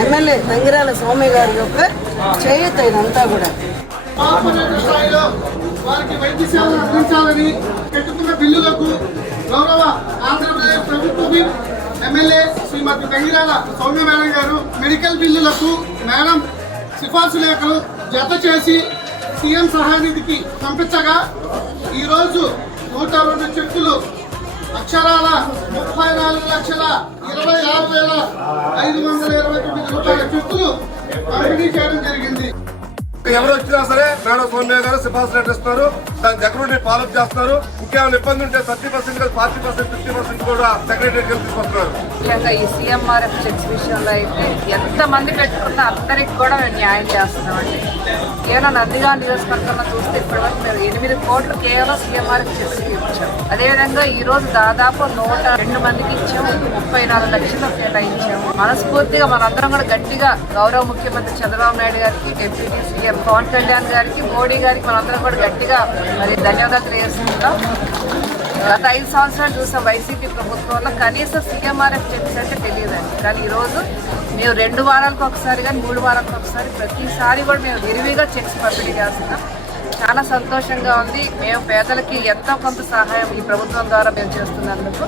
MLA Tangirala Soumya గారి యొక్క చేయూత ఇదంతా కూడా. వారికి వైద్య సేవలు అందించాలని పెట్టుకున్న బిల్లులకు గౌరవ ఆంధ్రప్రదేశ్ ప్రభుత్వం ఎమ్మెల్యే శ్రీమతి తంగిరాల సౌమ్య మేడం గారు మెడికల్ బిల్లులకు మేడం సిఫార్సు లేఖలు జత చేసి సీఎం సహాయనిధికి పంపించగా ఈరోజు 102 చెక్కులు అక్షరాల 34,26,529 రూపాయల చెక్కులు పంపిణీ చేయడం జరిగింది. ఎవరు వచ్చినా సరే మేడం సోనియా గారు సిఫార్సు లెటర్ ఇస్తున్నారు, దాని దగ్గర నుండి ఫాలోఅప్ చేస్తున్నారు. ఇంకేమైనా ఇబ్బంది ఉంటే 30% 40% 50% కూడా సెక్రటరీకి తీసుకొస్తున్నారు. ముఖ్యంగా ఈ సీఎంఆర్ఎఫ్ చెక్స్ విషయంలో అయితే ఎంతమంది పెట్టుకున్నా అందరికి కూడా మేము న్యాయం చేస్తున్నామండి. కేవలం నందిగా నియోజకవర్గంలో చూస్తే ఇప్పటివరకు మేము 8 కోట్లు కేవలం సీఎంఆర్ఎఫ్ చెక్స్ ఇచ్చాము. అదేవిధంగా ఈ రోజు దాదాపు 102 మందికి ఇచ్చాము, 34 లక్షలు కేటాయించాము. మనస్ఫూర్తిగా మనందరం కూడా గట్టిగా గౌరవ ముఖ్యమంత్రి చంద్రబాబు నాయుడు గారికి, డిప్యూటీ సీఎం పవన్ కళ్యాణ్ గారికి, మోడీ గారికి మనందరం కూడా గట్టిగా మరి ధన్యవాదాలు తెలియజేస్తున్నాం. గత 5 సంవత్సరాలు చూసాం వైసీపీ ప్రభుత్వంలో కనీసం సీఎంఆర్ఎఫ్ చెక్స్ అంటే తెలియదండి. కానీ ఈరోజు మేము 2 వారాలకు ఒకసారి కానీ 3 వారాలకు ఒకసారి ప్రతిసారి కూడా మేము విరివిగా చెక్స్ పంపిణీ చేస్తున్నాం. చాలా సంతోషంగా ఉంది. మేము పేదలకి ఎంతో కొంత సహాయం ఈ ప్రభుత్వం ద్వారా మేము చేస్తున్నందుకు.